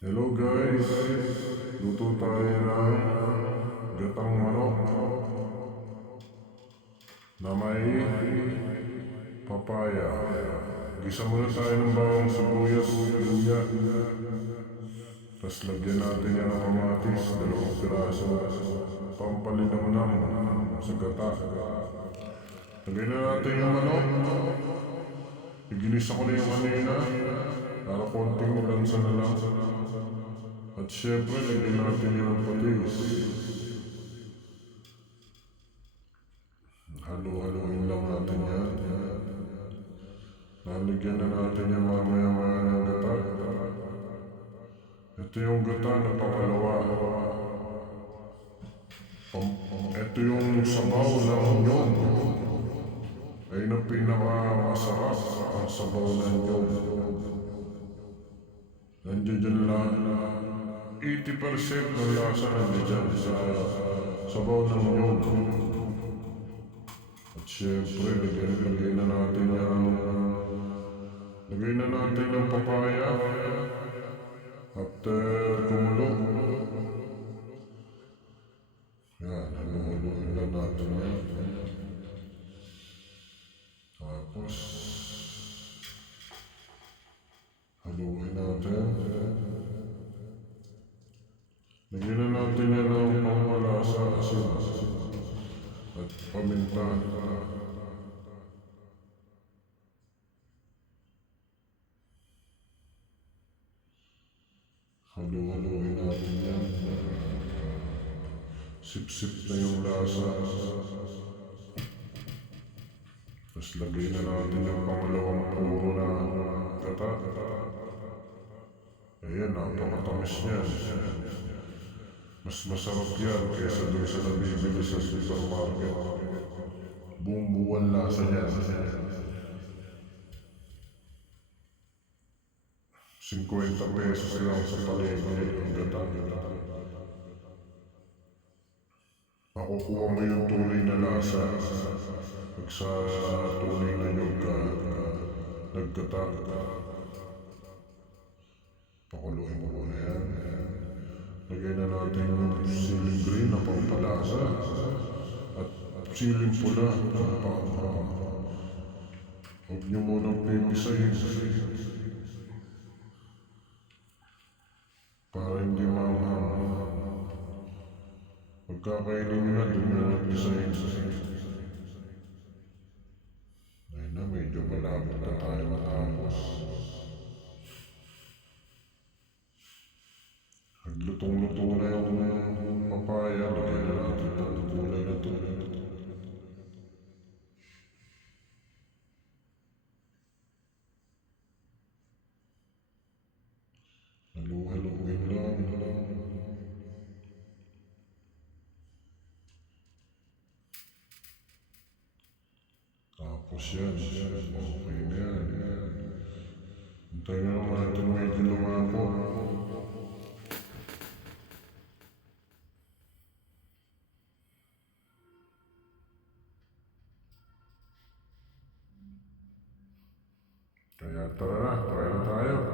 Hello guys, luto tayo ng gatang manok na may papaya. Gisa muna tayo ng bawang sibuyas, luya. Tapos lagyan natin yan ng kamatis, 2 piraso. Pampalinamnam sa gata. Lagyan na natin yung manok. Iginisa ko na yung kanina. Para konting lansa na lang. At syempre, lagyan natin yung patis. Halo-haloin lang natin yan. Lalagyan na natin yung mamaya-maya ng gata. Ito yung gata na pangalawa. Ito yung sabaw ng nyog. Ayun ang pinakamasarap ang sabaw ng nyog. Nandiyan lang 80% ng lasa nandiyan sa sabaw ng nyog. At syempre, lagay na natin yung papaya. After kumulo. Yan, halumuloin lang natin yan. Tapos, haluin natin. Lagyan na natin yan ng pangmalasa, asin at paminta. Halu-haluin natin yan. Sip-sip na yung lasa. Tapos lagay na natin yung pangalawang puro na gata. Ayan, napakatamis niyan. Mas masarap yan kaysa doon sa nabibili sa supermarket. Buong buwan lasa niyan. 50 pesos lang sa palengke ang gata. Makukuha mo yung tunay na lasa pag sa tunay na nyog ka naggata. Pakuluin mo na yan. Lagyan na natin yung siling green na pampalasa at siling pula na pampang. Huwag nyo munang pipisahin para hindi manghang. Pagkakainin nyo na, doon nyo nagpisahin. Ayun na, medyo malapit na tayo matapos. Naglutong-luto na yung papaya, lagyan na natin itong gulay na ito. Halu-haluin lang. Tapos yan, okay na yan. Hintayin na naman natin medyo lumako. Kaya tara na, try na tayo.